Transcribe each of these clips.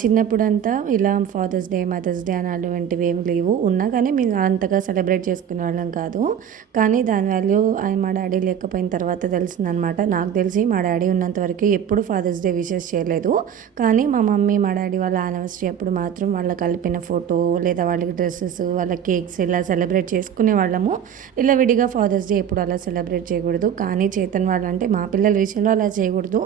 చిన్నప్పుడంతా ఇలా fathers day, mothers day అని అటువంటివి ఏమి లేవు. ఉన్నా కానీ మేము అంతగా సెలబ్రేట్ చేసుకునేవాళ్ళం కాదు. కానీ దాని వాల్యూ మా డ్యాడీ లేకపోయిన తర్వాత తెలిసిందనమాట. నాకు తెలిసి మా డ్యాడీ ఉన్నంత వరకు ఎప్పుడు ఫాదర్స్ డే విషెస్ చేయలేదు. కానీ మా మమ్మీ, మా డ్యాడీ వాళ్ళ యానివర్సరీ అప్పుడు మాత్రం వాళ్ళ కలిపిన ఫోటో లేదా వాళ్ళకి డ్రెస్సెస్, వాళ్ళ కేక్స్ ఇలా సెలబ్రేట్ చేసుకునే వాళ్ళము. ఇలా విడిగా ఫాదర్స్ డే ఎప్పుడు అలా సెలబ్రేట్ చేయకూడదు. కానీ చేతన్ వాళ్ళు అంటే మా పిల్లల విషయంలో అలా చేయకూడదు.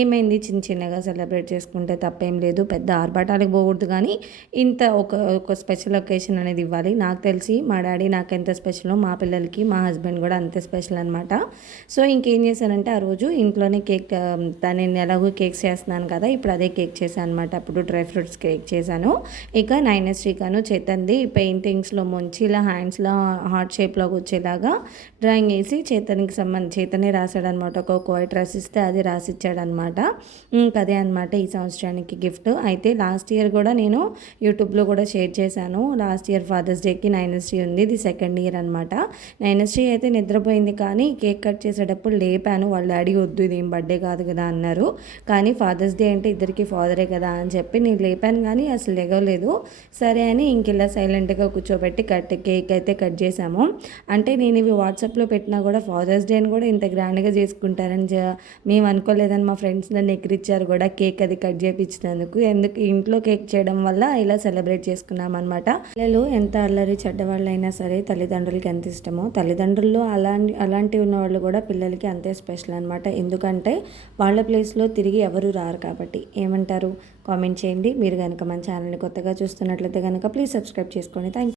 ఏమైంది, చిన్న చిన్నగా సెలబ్రేట్ చేసుకుంటే తప్పేం లేదు. పెద్ద ఆర్భాటాలకు పోకూడదు. కానీ ఇంత ఒక స్పెషల్ ఒకేషన్ అనేది ఇవ్వాలి. నాకు తెలిసి మా డాడీ నాకు ఎంత స్పెషలో మా పిల్లలకి మా హస్బెండ్ కూడా అంతే స్పెషల్ అనమాట. సో ఇంకేం చేశానంటే ఆ రోజు ఇంట్లోనే కేక్, నేను ఎలాగో కేక్స్ చేస్తున్నాను కదా, ఇప్పుడు అదే కేక్ చేశాను అనమాట. అప్పుడు డ్రై ఫ్రూట్స్ కేక్ చేశాను. ఇక నైనశ్రీకను చేతంది పెయింటింగ్స్లో ముంచి ఇలా హ్యాండ్స్లో హార్ట్ షేప్లోకి వచ్చేలాగా డ్రాయింగ్ వేసి చేతనే రాశాడనమాట. ఒక వైట్ రాసిస్తే అది రాసిచ్చాడనమాట. అదే అనమాట ఈ సంవత్సరానికి గిఫ్ట్. అయితే లాస్ట్ ఇయర్ కూడా నేను యూట్యూబ్లో కూడా షేర్ చేశాను. లాస్ట్ ఇయర్ ఫాదర్స్ డేకి నైనశ్రీ ఉంది, ఇది సెకండ్ ఇయర్ అనమాట. నైనశ్రీ అయితే నిద్రపోయింది, కానీ కేక్ కట్ చేసేటప్పుడు లేపాను. వాళ్ళ డాడీ వద్దు, ఇదేం బర్త్డే కాదు కదా అన్నారు. కానీ ఫాదర్స్ డే అంటే ఇద్దరికి ఫాదరే కదా అని చెప్పి నేను లేపాను, కానీ అసలు లెగవలేదు. సరే అని ఇంకెలా సైలెంట్గా కూర్చోబెట్టి కేక్ అయితే కట్ చేసాము. అంటే నేను ఇవి వాట్సాప్లో పెట్టినా కూడా ఫాదర్స్ డే అని కూడా ఇంత గ్రాండ్గా చేసుకుంటారని మేము అనుకోలేదని మా ఫ్రెండ్స్ నన్ను ఎక్కిరిచ్చారు కూడా కేక్ అది కట్ చేయించినందుకు. ఎందుకు ఇంట్లో కేక్ చేయడం వల్ల ఇలా సెలబ్రేట్ చేసుకున్నాం అనమాట. పిల్లలు ఎంత అల్లరి చెడ్డవాళ్ళైనా సరే తల్లిదండ్రులకి ఎంత ఇష్టమో, తల్లిదండ్రుల్లో అలాంటి ఉన్న వాళ్ళు కూడా పిల్లలకి అంతే స్పెషల్ అనమాట. ఎందుకంటే వాళ్ళ ప్లేస్లో తిరిగి ఎవరు రారు కాబట్టి. ఏమంటారు? కామెంట్ చేయండి. మీరు కనుక మన ఛానల్ని కొత్తగా చూస్తున్నట్లయితే కనుక ప్లీజ్ సబ్స్క్రైబ్ చేసుకోండి. Thank you.